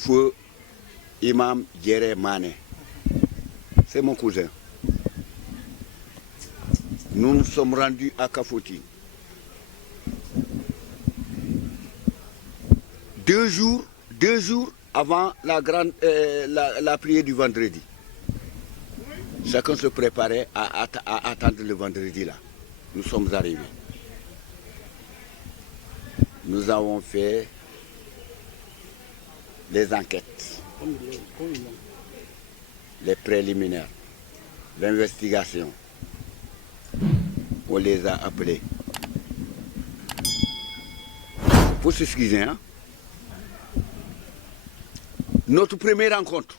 feu Imam Yere Mane. C'est mon cousin. Nous nous sommes rendus à Kafountine. 2 jours avant la prière du vendredi. Chacun se préparait à attendre le vendredi là. Nous sommes arrivés. Nous avons fait les enquêtes, les préliminaires, l'investigation. On les a appelés. Pour s'excuser, hein? Notre première rencontre,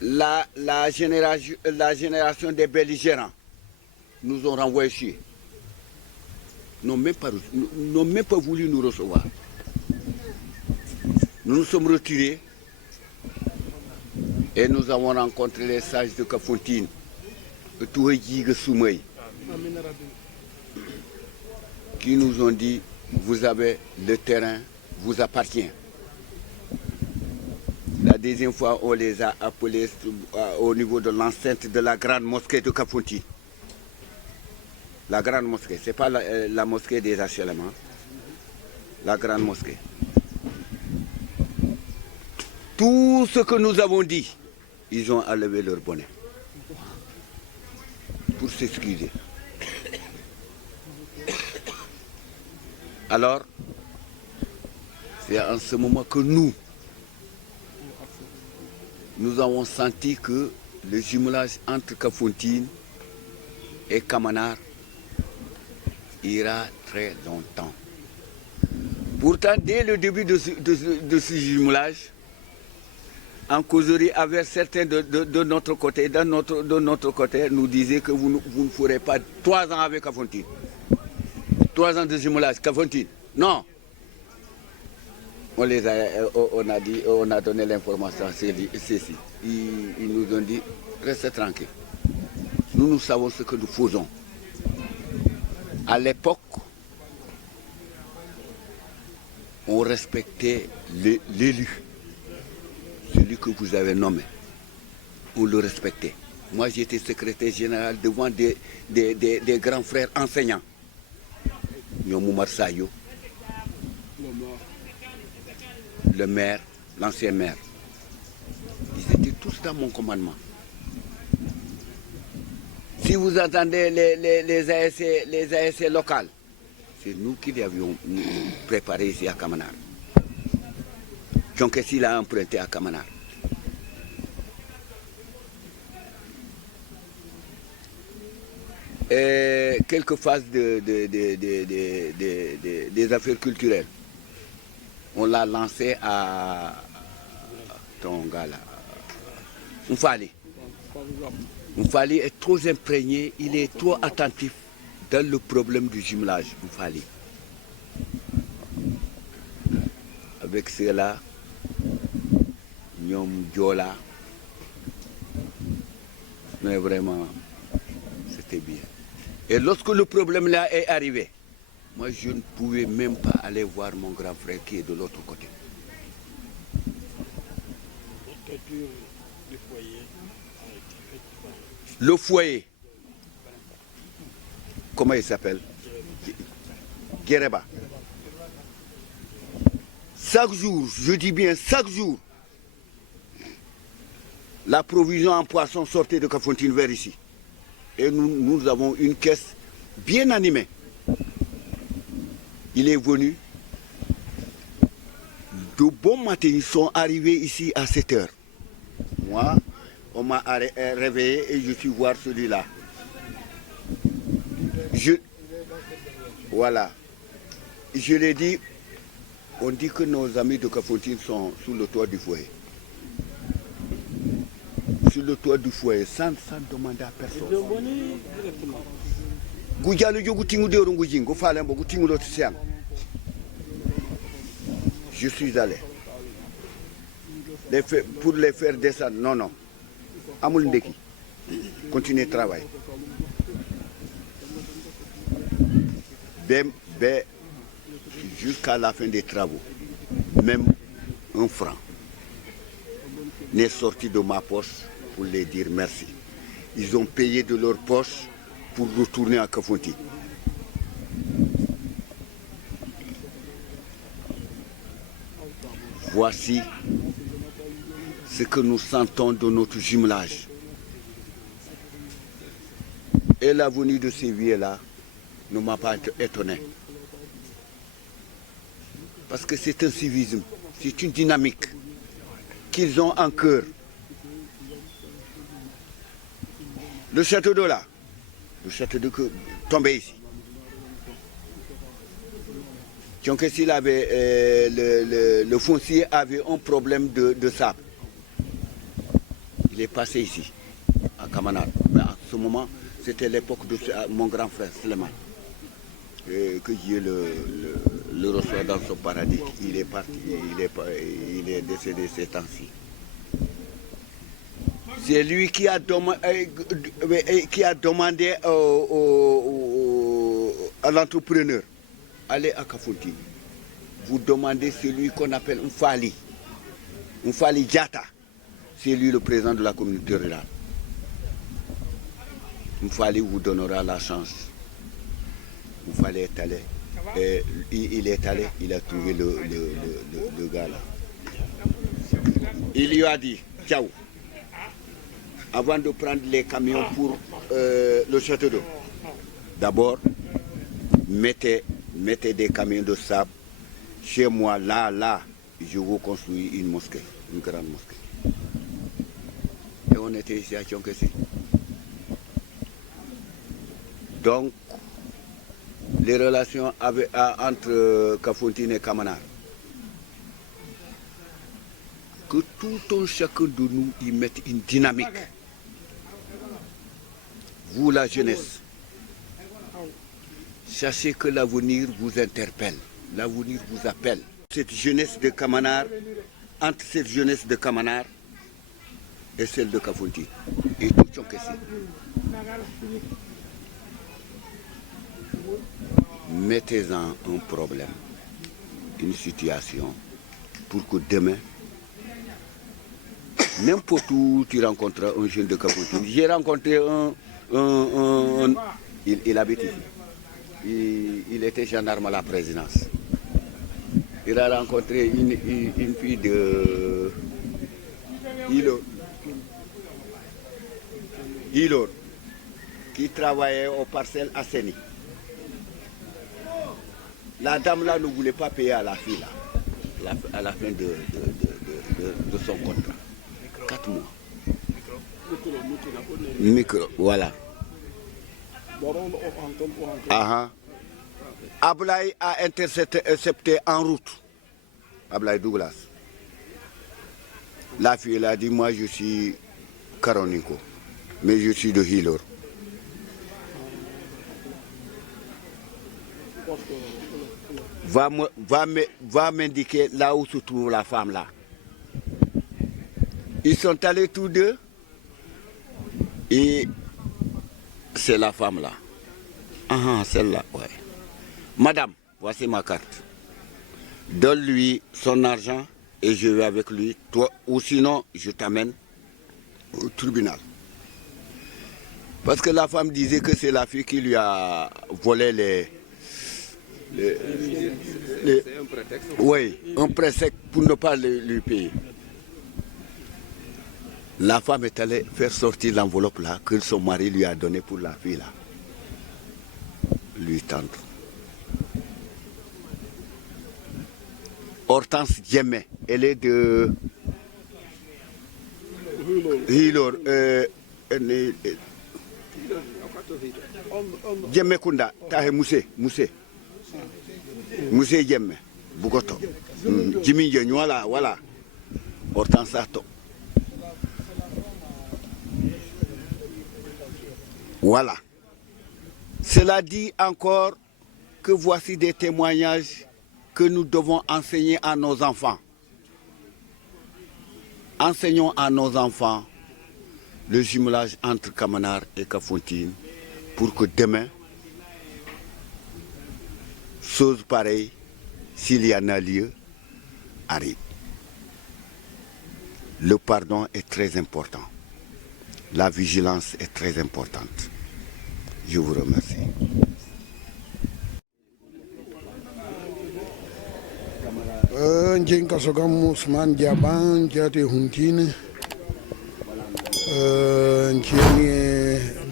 la génération des belligérants nous ont renvoyés chier. N'ont même pas voulu nous recevoir. Nous nous sommes retirés et nous avons rencontré les sages de Kafountine, Touhédigue Soumey, qui nous ont dit, vous avez le terrain, vous appartient. La deuxième fois, on les a appelés au niveau de l'enceinte de la grande mosquée de Kafountine. La grande mosquée, ce n'est pas la mosquée des HLM, hein? La grande mosquée. Tout ce que nous avons dit, ils ont enlevé leur bonnet pour s'excuser. Alors, c'est en ce moment que nous avons senti que le jumelage entre Kafountine et Kamanar ira très longtemps. Pourtant, dès le début de ce jumelage, en causerie avec certains de notre côté, de notre côté, nous disaient que vous ne ferez pas 3 ans avec Kafountine. 3 ans de jumelage, Kafountine. Non. On a donné l'information à ceci. Ils nous ont dit, restez tranquille. Nous savons ce que nous faisons. À l'époque, on respectait l'élu, celui que vous avez nommé. On le respectait. Moi, j'étais secrétaire général devant des grands frères enseignants. Nyomou Sayo, le maire, l'ancien maire. Ils étaient tous dans mon commandement. Si vous entendez les ASC locales, c'est nous qui les avions préparés ici à Kamanar. Djonkessi l'a emprunté à Kamanar. Et quelques phases des affaires culturelles. On l'a lancé à ton gars là, Mfali. Mfali est trop imprégné, il est trop attentif dans le problème du jumelage, Mfali. Avec cela, Nyom Djola, mais vraiment, c'était bien. Et lorsque le problème là est arrivé, moi je ne pouvais même pas aller voir mon grand frère qui est de l'autre côté. Le foyer, comment il s'appelle? Guéreba. Chaque jour, je dis bien chaque jour, la provision en poisson sortait de Kafountine vers ici. Et nous avons une caisse bien animée. Il est venu. De bon matin, ils sont arrivés ici à 7 heures. Moi, on m'a réveillé et je suis voir celui-là. Voilà. Je l'ai dit, on dit que nos amis de Kafountine sont sous le toit du foyer. Sur le toit du foyer, sans demander à personne. Je suis allé. Pour les faire descendre, non. Amoul Ndeki, continuez de travailler. Jusqu'à la fin des travaux. même un franc n'est sorti de ma poche pour les dire merci. Ils ont payé de leur poche pour retourner à Kafountine. Voici ce que nous sentons de notre jumelage. Et la venue de ces vieux-là ne m'a pas étonné. Parce que c'est un civisme, c'est une dynamique qu'ils ont en cœur. Le château d'eau là, le château d'eau tombé ici. Tchonkessil avait, le foncier avait un problème de sable. Il est passé ici, à Kamana. Mais à ce moment, c'était l'époque de mon grand frère, Sleman. Que Dieu le reçoit dans son paradis. Il est parti, il est décédé ces temps-ci. C'est lui qui a demandé à l'entrepreneur, allez à Kafountine, vous demandez celui qu'on appelle un Fali Diatta. C'est lui le président de la communauté rurale. Mfali vous donnera la chance. Mfali est allé. Et il est allé, il a trouvé le gars là. Il lui a dit, ciao, avant de prendre les camions pour le château d'eau, d'abord, mettez des camions de sable. Chez moi, là, je vous construis une mosquée, une grande mosquée. Et on était ici à Tchonkessil. Donc, les relations entre Kafountine et Kamanar, que tout un chacun de nous y mette une dynamique. Vous, la jeunesse, sachez que l'avenir vous interpelle, l'avenir vous appelle. Cette jeunesse de Kamanar, entre cette jeunesse de Kamanar et celle de Kafountine, et tout Tchonkessil. Mettez-en un problème, une situation, pour que demain, n'importe où tu rencontres un jeune de Kafountine. J'ai rencontré il habite ici. Il était gendarme à la présidence. Il a rencontré une fille de Hilo, qui travaillait aux parcelles à Séni. La dame là ne voulait pas payer à la fille là, à la fin de son contrat. 4 mois. Micro, voilà. Ablaye a intercepté en route. Ablaye Douglas. La fille elle a dit, moi je suis Karoninko, mais je suis de Hilor. Va m'indiquer là où se trouve la femme là. Ils sont allés tous deux et c'est la femme là. Ah, celle-là, ouais. Madame, voici ma carte. Donne-lui son argent et je vais avec lui. Toi, ou sinon, je t'amène au tribunal. Parce que la femme disait que c'est la fille qui lui a volé c'est un prétexte. Oui, un prétexte pour ne pas lui payer. La femme est allée faire sortir l'enveloppe là que son mari lui a donnée pour la fille là. Lui tendre. Hortense Djemé, elle est de Hilor. Djemé Kunda, Tahe Moussé. Moussé Djemé, Bougoto. Jimmy Djen, voilà. Hortense Sato. Voilà. Cela dit encore que voici des témoignages que nous devons enseigner à nos enfants. Enseignons à nos enfants le jumelage entre Kamanar et Kafountine pour que demain, chose pareille, s'il y en a lieu, arrive. Le pardon est très important. La vigilance est très importante. Je vous remercie. Njenka sogam Ousmane Diaban Diaté Huntine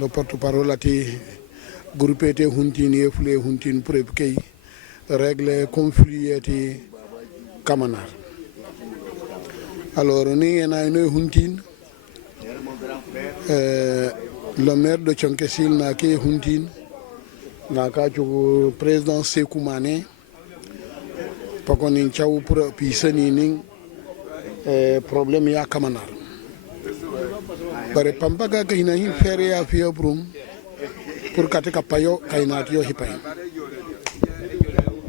le porte-parole à groupe Huntine et Foulé Huntine pour régler conflit et Kamanar. Alors on est Huntine, le maire de Tchankessil n'a qu'à Huntine, n'a qu'à le président Sékou Mané. Parce qu'on a un problème ya Kamanar. Bare pampaga kaina hin fere ya fiya brum pour katika payo kainat yo hipai.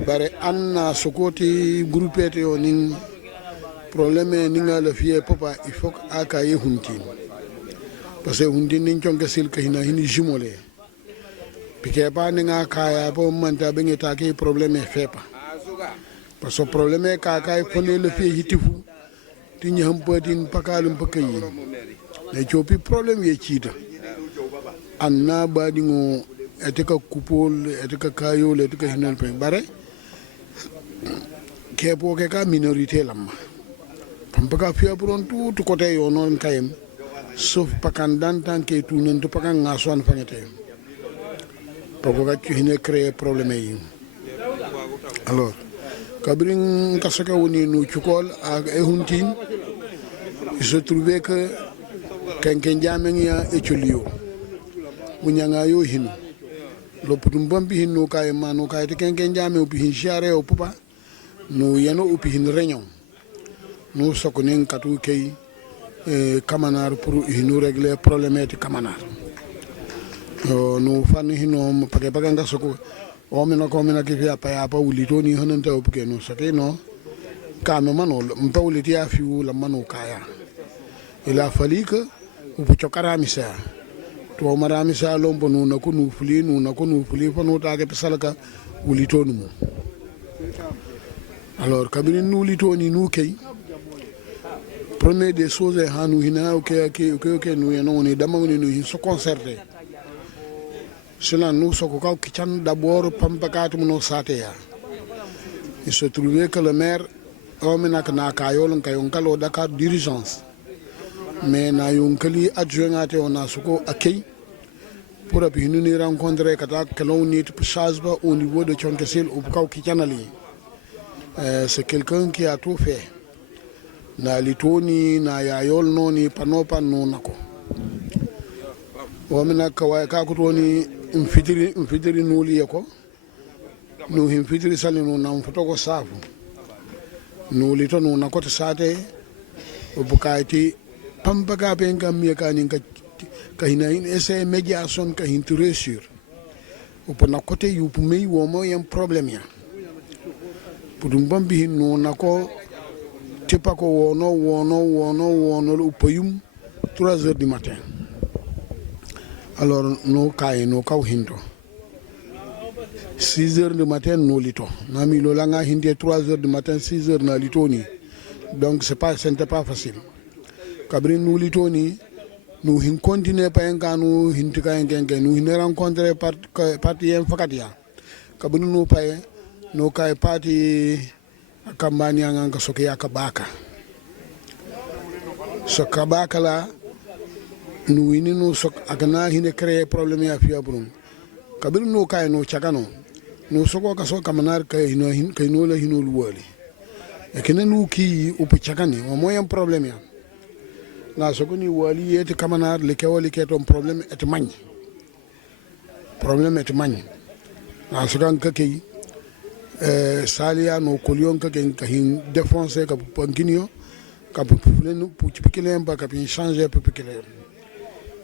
Bare anna sokoti groupe te oning problème ninga le fiye papa il faut aka ye huntin. Parce que huntin nin chonke sil kaina hin jumole. Pike pa ninga kaya po manta bengeta ke problème fepa. Parce que le problème est qu'il le pied hitifu, il y a un peu de pakalim pakayin. Les chopi problème est chita. Anna badingo eteka coupole, eteka kayol, eteka hinal pen. Bare, kepo keka minorité lama. Pampaka fia pour tout côté yonon kayem, sauf pakandan tant que tout n'en tout pakan ngaswan fanyete. Pakoka tu hine créer problème yi. Alors. Kabrin Kasaka Wuni nous Chukol à Ehuntin, il se trouvait que Kenkenjamenia et Chulio. Munyangayo Hinu. Loputumbampi Hinu Kaima, no Kai Kenkenjame, Upihin Share ou Pupa, no Yano Upihin Réunion. Nous sokonin Katu Kei, Kamanar pour Hinu régler problématique Kamanar. Nous fan Hino, Pakapaganga Soko. Omena komena kifia pa ya pa ulitoni hananta opukeno sakeno kama mano mpa ulitia fiu la mano kaya ila falika upuchokara misa to mara misa lombo no na kunu fuli fano ta ke pesalaka ulitoni mo alors kabini nu ulitoni nu kay premier des choses hanu hina ok nu yano ni damani nu so concerté. Cela nous sommes kichan d'abord pampakat muno sateya. Il se trouvait que le maire omenak na kayol kayonkalo Dakar d'urgence. Mais na yonkali adjoint on a suko akei pour nous rencontrer kata kelonit chasba au niveau de Tchankessil au Bukau Kichanali. C'est quelqu'un qui a tout fait. Na litoni na yayol no ni panopa no nako. Omenak ka kutoni mfitiri nuli yako no himfitiri sali no na mfotoko safu nuli to no na kote sate obukaiti pampaka penga mieka ninka kahina in ese mediation ka hinturesur opona kote yupu mei womo yam problem ya pudumbambi no na ko tipako wono upayum 3 heures du matin. Alors, nous caillons hinto. 6 heures du matin, nous lito. Nami lolanga hindi 3 heures du matin, 6 heures na litoni. Donc, ce n'était pas facile. Kabrin nous litoni, nous hin continuer pa enka nous hintika enke nous hin rencontrer parti en fakatia. Kabrin nous paye, nous kay parti kambani anga sokia kabaka. So kabaka la nous nous sommes à créer problème à Fiabrum. Kabir no kay no chakano. Nous sommes à Kamanar kay no la hino luwali. Et que nous qui ou chakani, au moins un problème. La sokoni wali et Kamanar, les kawali qui est un problème et magne. Problème et magne. La sokan kaki, Salia no Kolion kakin défoncer Kapuankinio, Kapulen, Puchipikilen, Bakapin changer Pupikilen.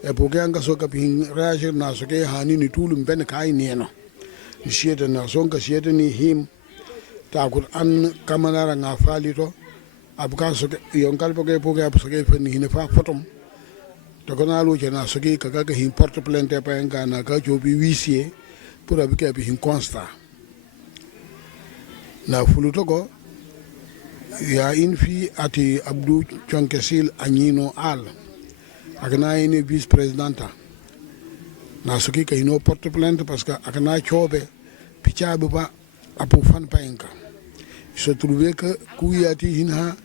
Et pour que l'on puisse réagir à ce que Hani ni tout le monde kai nieno. Si c'est une nation que si c'est ni him, ta cour an camarade nga falito. Après ce que yon calpoke pour que ce que fait ni ne fa photom. To kona lo jena ce que kaka hin porte plainte pa nga na ka jobi huissier pour que hin constat. Na fuluto ko ya in fi ati Abdou Chonkesil Agnino Al akana ine vice présidenta na soki ka ino porte plainte parce que akana chobe pichabe ba apu fan paenka se trouvé que kuyati hinha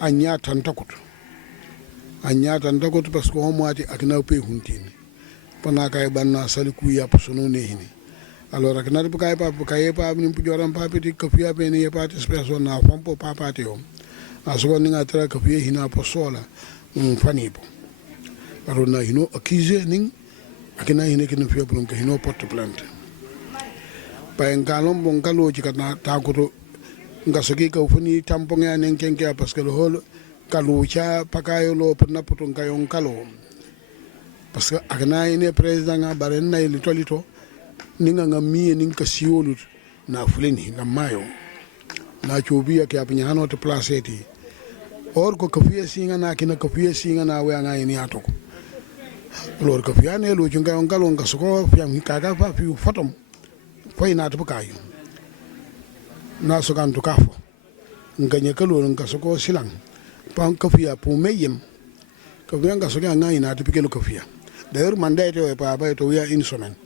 anya tantakut parce que homo ati akana pe huntini pana kay banna sali kuya posono ne hini alors akana bu kay pa ni pujoram pa peti kafiya be ne pa tes person na fampo pa te o aso ni ngatra kafiya hina posola fanipo alors na hino accusé ning akina hine kina fiya bulon ka hino porte plainte pa engalom bon kalo ci kana ta ko nga soki ka funi tamponga nen kenke parce que le hol kalo cha pakayo lo na puton kayon kalo parce que akana hine président nga bare na lito ninga ngamie ninka siolu na fuleni na mayo na chobia ke apnya hano te placeti or ko kafiya singa na kina kafiya singa na we nga ini atoko lor kafiya ne lo junga on galon gasoko fiam kaga fa fi fotom foi na to kayo na so kan to kafo nganye kalo ngasoko silang pan kafiya pu meyem kafiya ngasoko nga ina to pikelo kafiya d'ailleurs mandate we pa ba to we in semaine.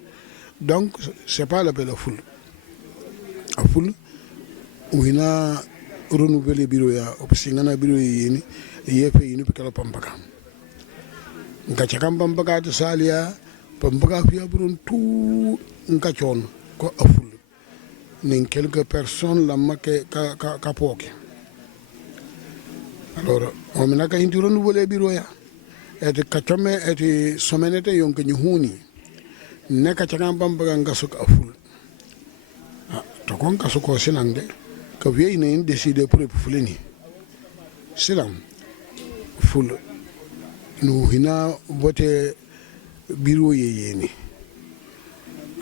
Donc, c'est pas l'appel à foule. À foule, où il a renouvelé le bureau, il y a un bureau, il y a fait une petite pampaka. Il y a un pampaka de Salia, pampaka qui a brûlé tout un cachon, quoi, à foule. Il y a quelques personnes là, qui poque. Alors, on a renouvelé le bureau, et le cachon est semaine, il y a un neka changa bambaga ngasuk aful to kon kasuko sinande ka wiye ne décider pour fuleni silam ful no hina vote bureau yeyeni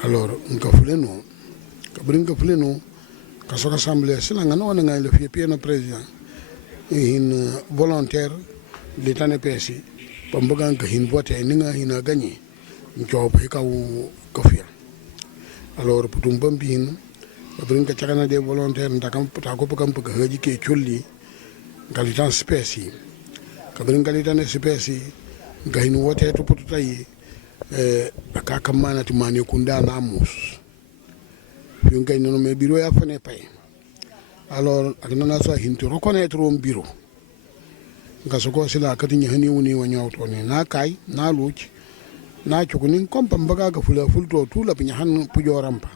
alors nka fuleno ka bringa fuleno kasoka assemblée silanga no nga le fi pieno président in volontaire l'état ne pesi bambaga nka hin vote ninga hina gagné job hika kofia alors putum bambin brin ka chakana de volontaire ndakam ta ko pakam pa haji ke chulli galitan spesi ka brin galitan spesi gahin wote to pututai aka kamana ti mane kunda na mus yon kay no me bureau ya fane pay alors akna na so hinto reconnaître on bureau ngasoko sila kati nyani woni wanyawto ni na kai na luch na chukunin kompa mbaga ga fulto tout la pinya han pujorampa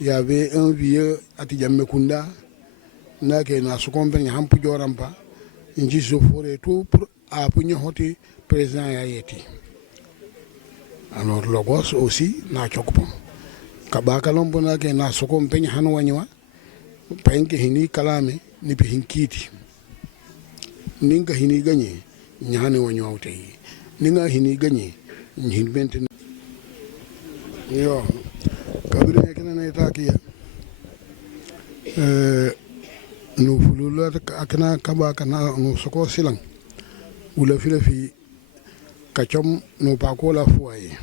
il y avait un vieux ati jamme kunda na ke na su kompa nya han pujorampa inji so fore tout pour a punyo hoti président ya yeti alors logos aussi na chokpo kabaka lombo na ke na su kompa nya han wanywa penke hini kalame ni pe hinkiti ninga hini ganye nyane wanywa utei ninga hini ganye nhin benten yo kabire kena na itakiya no fulula akana kabaka na no soko silang ula filafi kachom no pakola fuaye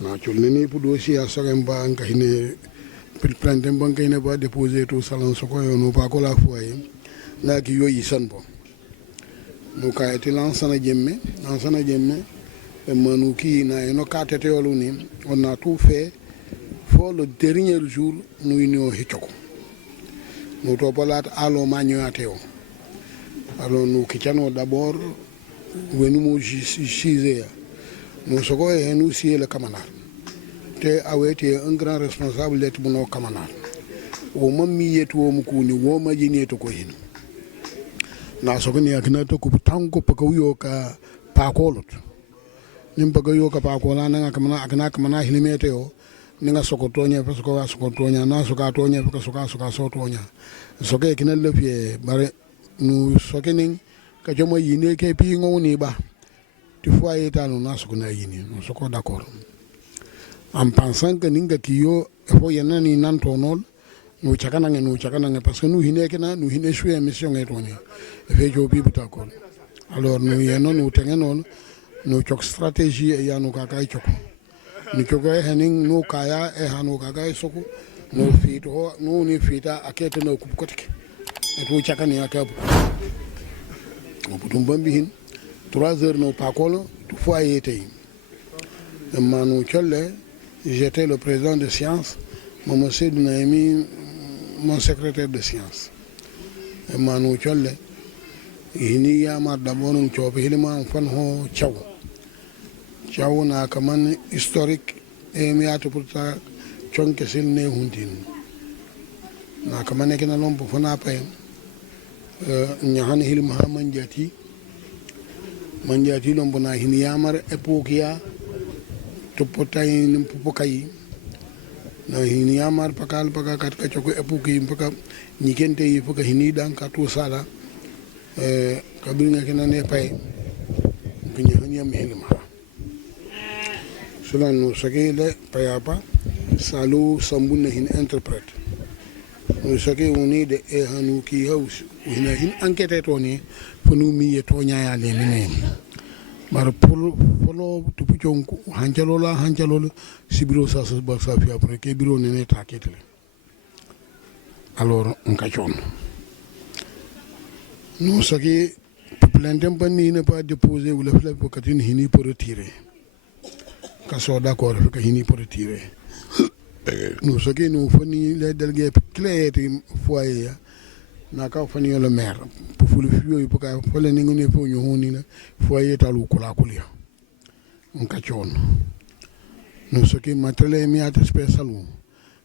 na chulni pu dossier asagem ba nga hine plante banque ine ba déposer tout salon soko no pakola fuaye na ki yoyi sanbo no ka eti lansana jemme Manouki na eno katete oluni on a tout fait pour le dernier jour nous union hitoko nous topalat alo magnoateo alors nous kichano d'abord venu mo jisé nous soko et nous si le camarade te awete un grand responsable d'être mon camarade o mammi yetu o mukuni wo majini to ko hin na soko ni akina to ko tango pakawiyo ka pakolot nimbaga yo ka pa ko la nga kamana akana kamana hilimete yo ninga sokotonya fa soko sokotonya na soka tonya fa soka sotonya soke kinal le fie bare nu soke ning ka jomo yine ke pi ngoni ba ti foye tanu na soko na yini no soko d'accord en pensant que ninga kiyo fo yenani nan tonol no chakana nge parce que nu hine kena nu hine chue mission etonya fe jo bi d'accord alors nu yeno nu tengenon no chok stratégie ya no kaka choko no choko hening no kaya e hanu kaka soko no fito no ni fita akete no kupkotike et to chakani akabu o putum bambi hin 3 heures no pakolo tout foyer tay manu cholle j'étais le président de sciences Maman Seydou Naimi mon secrétaire de sciences manu cholle hini yamar d'abord on chope hilima fan ho chaw na kaman historique e mi ato pourta chonke silne hundin na kaman ke na lompo fana pay nyahan hilma manjati lompo na hini yamar epokia to potay nim pokai na hini yamar pakal kat ka choko epoki paka nikente yi paka hini dan ka to sala kabinga kena ne pay kunya hanya hilma sulan no sakele payapa salu sambunna hin interprète no sake woni de e hanu ki house hina hin enquête to ni fonu mi to nyaaya le ne mar polo to puchonku hanjalola sibiro sa ba sa fi après ke biro ne ta ketele alors on kachon no sake plainte pani ne pas déposer ou le fleuve pour katine hini pour retirer ka so d'accord ka hini pour retirer nous ce qui nous fournit les délégués clés foyer na ka fani le maire pour le fio pour ka fole ni ngone fo ñu honi la foyer talu kula kulia on ka chon nous ce qui matériel mi at spécial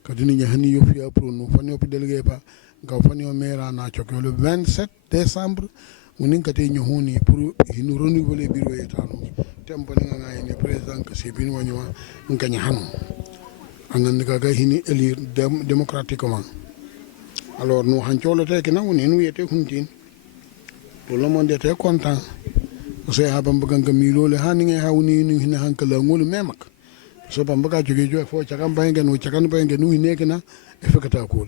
ka dini nya hani yo fia pour nous fani op délégué pa ka fani o maire na choko le 27 décembre on ka te ñu honi pour ñu renouveler bureau état tempo nga ni président que c'est bin wanywa nganya hanu angandi kaga hini élire démocratiquement alors nous hancholo te que nous nous yete huntin tout le monde était content parce que habam baganga milo le haninge hawni ni hina hankala ngol memak so bambaga joge jo fo chakam bange no chakan bange nu hinekena efekata ko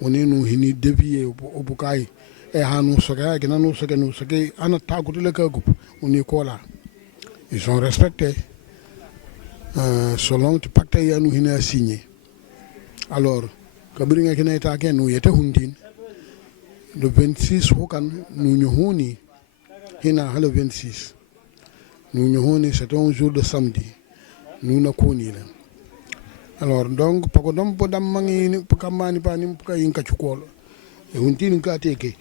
woni nu hini dévier obukai e hanu soga que nanu soga nu soga ana tagutu le kagu woni kola ils sont respectés selon le pacte ya nous hina signé alors kabringa kina ita ke nous yete hundin le 26 hokan nous nyohoni hina le 26 nous nyohoni c'est un jour de samedi nous na koni la alors donc pako dom po dam mangi ni pakamani pa ni ka yinka chukol e hundin ka teke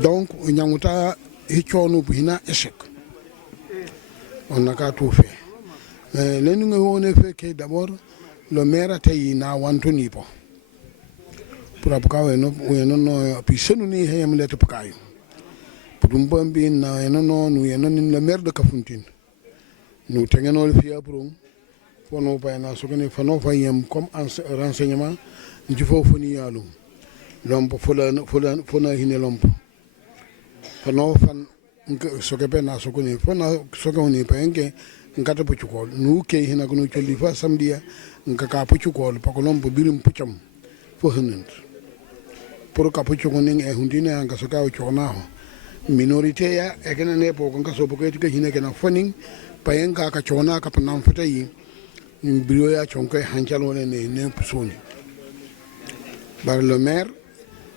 donc nyamuta hichonu hina échec on n'a qu'à tout faire. Mais nous avons fait que d'abord le maire a été na wantoni po. Pour après nous puis c'est nous n'y hayam let pakayo. Pour nous bombi na nous le maire de Kafountine. Nous tenons le fier pour nous pas na sokene fano fayam comme renseignement du faut foni yalo. L'homme faut na hine l'homme. Fano fan sokepe na sokoni fona sokoni penge ngata puchukol nu ke hina kuno cholli fa samdia ngaka puchukol pakolom bo birim pucham fo hanent pour ka puchukon e hundina nga soka o chona minorité ya e kana ne po nga so boko etika hina kana foning payen ka chona ka panam fatayi biro ya chonko hanchalo ne pusoni bar le maire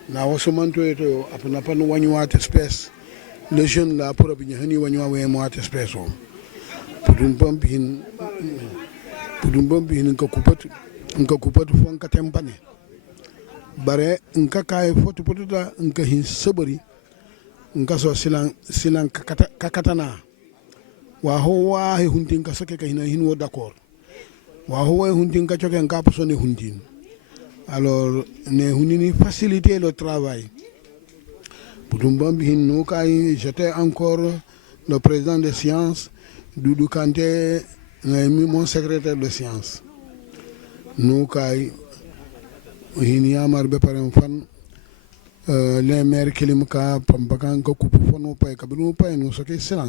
na wosomanto eto apana panu wanyuat espèce les jeunes là pour bien hani wanywa we mo at espèce pour un bombi nka kupatu fo nka tempane bare nka kay foto potuta nka hin sabari nka so silan kakatana wa ho wa he hundin ka soke ka hin wo d'accord wa ho wa hundin ka choke nka so ne hundin alors ne hundini faciliter le travail. J'étais encore le président de sciences, Doudou Kanté, mon secrétaire de sciences. Nous, il marbe par un fan, les maires qui l'ont pampakan kokupu fono pa kabinu pa nous ce que c'est là.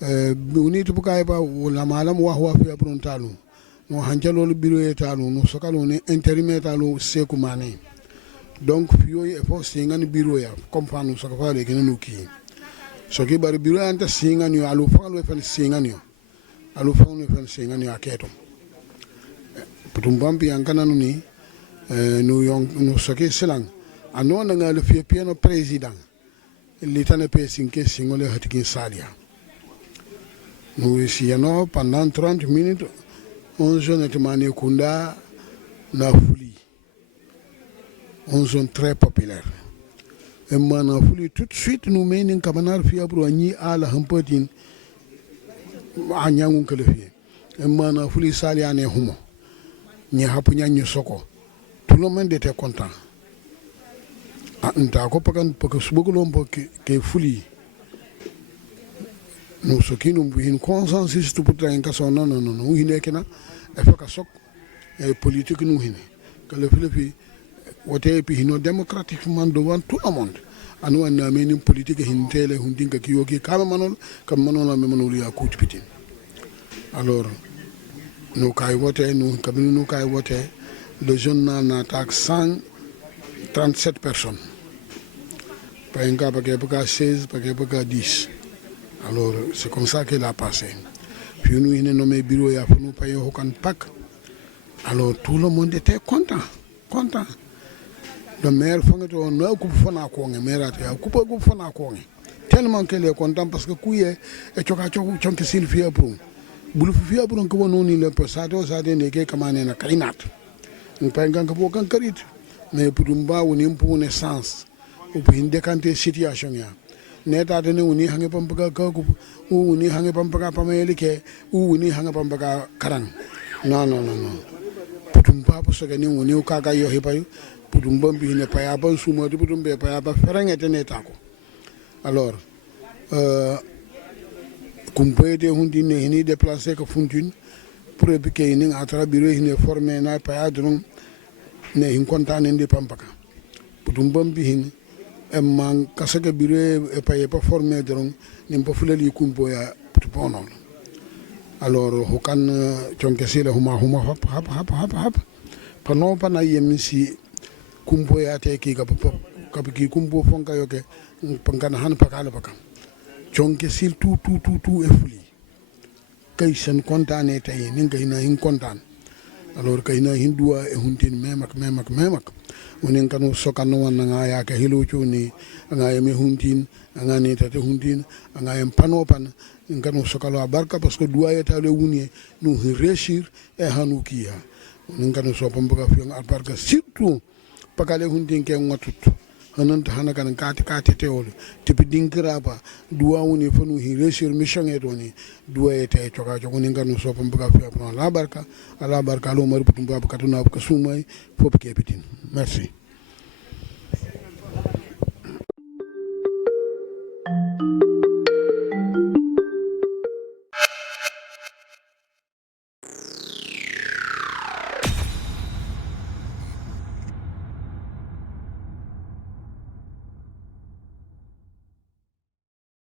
Uni tu pukai pa la malam wa fi aprontalo. No hanjalo le bureau etalo no sokalo ne intérimaire seku mané. Donc fio e fo singani bureau ya comprendre so ko faale kenu ki so ki bar bureau anta singani alu faalo e fan singani alu faalo e fan singani aketo putum bambi yankana ni nous soke silang ano nga le fie piano président l'itane pe sinke singole hatikin salia nous ici pendant 30 minutes on zone etmane kunda na fouli on zone très populaire et mana fouli tout de suite nous menin kamanar fia bro ni ala hampatin anyangun kele fie et mana fouli salia ne humo ni hapu nyanyu soko tout le monde était content. Ntako pakan paka subogolom ke fuli. Nous sokinu une consensus tout pour train kaso non hine kena efaka sok et politique nous hine. Que le Philippe wote pi hino démocratiquement devant tout le monde. Anu na meni politique hintele hundinga kiyoki kama manol comme manol me manol ya coup pitin. Alors nous kai wote nous kabinu nous kai wote le jeune n'attaque 137 personnes. Pas un cas, pas 16, pas 10. Alors, c'est comme ça qu'il a passé. Puis nous, il a nommé bureau, il a fait nous payer aucun pack. Alors, tout le monde était content. Le maire, on a coupé maire a coupé tellement qu'il est content parce que couille et tu s'il fait pour. Boulou fait pour un coup, on y le peut ça, ça n'est que comme un kainat. On peut pas en carit, mais pour un bas, on est pour une essence, ou pour une décantée situation. Net à donner, on y hang up un peu ou on y hang up un peu pamelike, ou on y hang up un peu carang. Non. Pour un pas pour ce que nous, on y a caca yo hipayu, pour un bon bin, pas à bon sumo, pour un bé, pas à faire et netaco. Alors, comme peut être hundine, il est déplacé que fontune, pour épiquer une à travers une formée, n'a pas à drôme. Ne hin kontaan ndi pampaka putum bombi hin man kasaka bire e paye pas formé donc nim pa fulali kumpo ya putupono alors hokan chonke sile huma hap pano pana yemisi kumpo ya te ki ka ki kumpo fonka yoke pangana han pakala paka chonke sil tout e fuli kay sen kontaane tay ninga hina hin kontaan alors kayna hindua e huntin memak unen kanu sokano nga ya ka hiluchu ni nga yeme huntin nga ne tate huntin nga yem panopan ngano sokalo abarka parce que dua ya tale wuni nous réussir e hanukia unen kanu so pambuka fi albarka surtout pakale huntin ke ngatut hanan hana kan kati teol tipi dinkraba dua woni fanu hi réussir mission e doni dua e te choka choka unen kanu so pambuka fi ala barka lo maru putumba katuna ka sumay fop ke pitin merci.